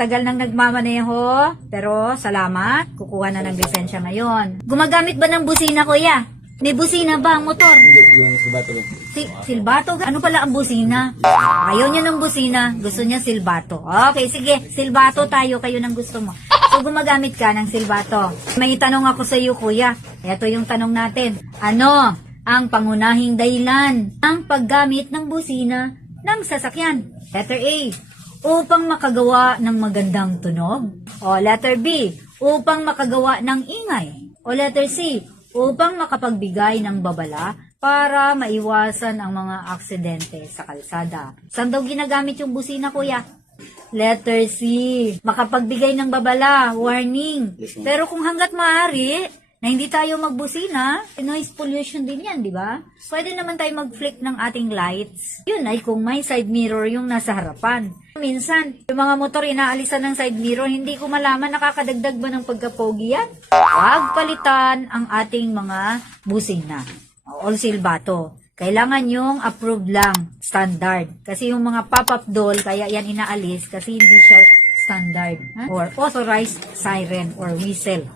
Tagal nang nagmamaneho, pero salamat, kukuha na ng lisensya ngayon. Gumagamit ba ng busina, kuya? May busina ba ang motor? Hindi, yung silbato lang. Silbato? Ano pala ang busina? Ayaw niya ng busina, gusto niya silbato. Okay, sige, silbato tayo, kayo ng gusto mo. So, gumagamit ka ng silbato. May tanong ako sa iyo, kuya. Ito yung tanong natin. Ano ang pangunahing dahilan ng paggamit ng busina ng sasakyan? Letter A, upang makagawa ng magandang tunog. O letter B, upang makagawa ng ingay. O letter C, upang makapagbigay ng babala para maiwasan ang mga aksidente sa kalsada. Saan daw ginagamit yung busina, kuya? Letter C, makapagbigay ng babala, warning. Pero kung hanggat maaari, na hindi tayo magbusina, noise pollution din yan, di ba? Pwede naman tayo mag-flick ng ating lights. Yun ay kung may side mirror yung nasa harapan. Minsan, yung mga motor inaalisan ng side mirror, hindi ko malaman nakakadagdag ba ng pagkapogi yan? Huwag palitan ang ating mga busina o silbato. Kailangan yung approved lang, standard. Kasi yung mga pop-up doll, kaya yan inaalis kasi hindi siya standard. Or authorized siren or whistle.